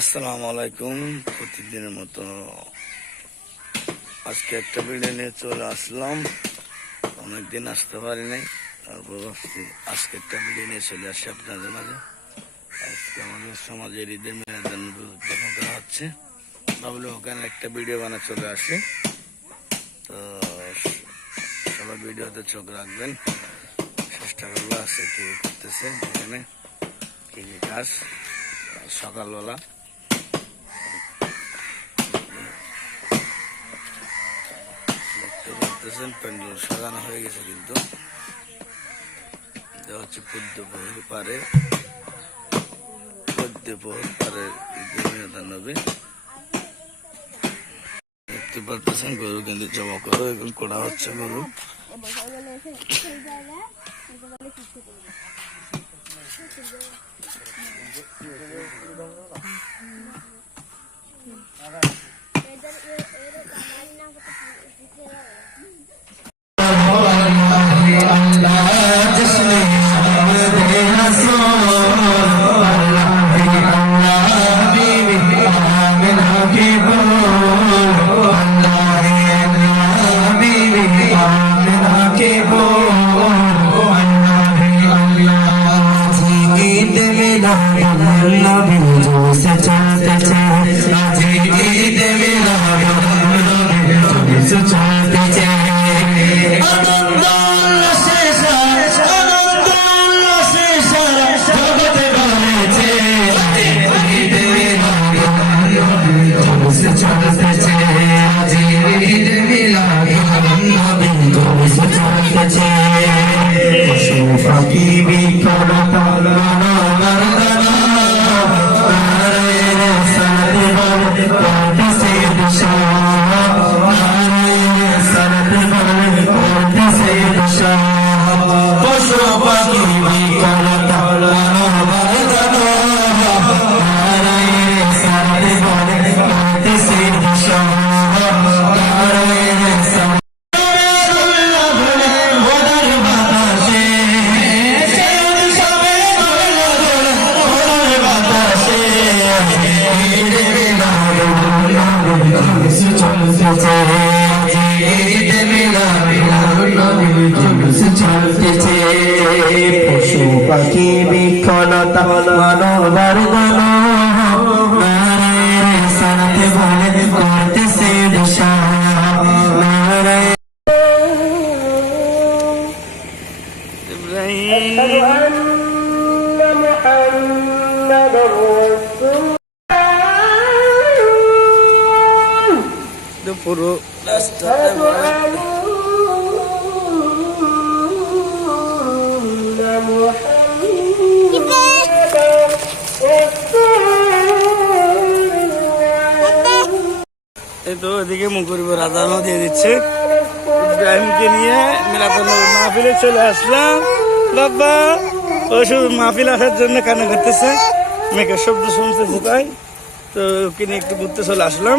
আসসালামু আলাইকুম। প্রতিদিনের মতো আজকে একটা ভিডিও নিয়ে চলে আসলাম। অনেকদিন আসতে পারি নাই, তারপর আজকে একটা ভিডিও নিয়ে চলে আসি আপনাদের মাঝে। আজকে আমাদের সমাজের ঈদের মেয়েদের উদযাপন করা হচ্ছে, ভাবলে ওখানে একটা ভিডিও বানা চলে আসি। তো সবাই ভিডিওতে চোখ রাখবেন, চেষ্টা করবো আজকে কি করতেছে, এখানে কি কি কাজ। সকালবেলা প্যান্ডেল সাজানো হয়ে গেছে, কিন্তু এটা হচ্ছে পদ্মপুকুর পারে নবী দেখতে পারতেছেন। গরু কিন্তু জমা করো, এখন কোড়া হচ্ছে গরু। পশু পাখি বিকলতা মানবার গণ নারায়ণ সানাতে বলে করতেছে দিশা নারায়ণ পুরো এই তো এদিকে মুখরিবর আজানও দিয়ে দিচ্ছে। ইব্রাহিমকে নিয়ে মিলাদুল মাহফিলে চলে আসলাম। বাবা ও শুধু মাহফিল আসার জন্য কান্না করতেছে, মেয়েকে শব্দ শুনতেছে, তাই তো ওকে নিয়ে একটু ঘুরতে চলে আসলাম।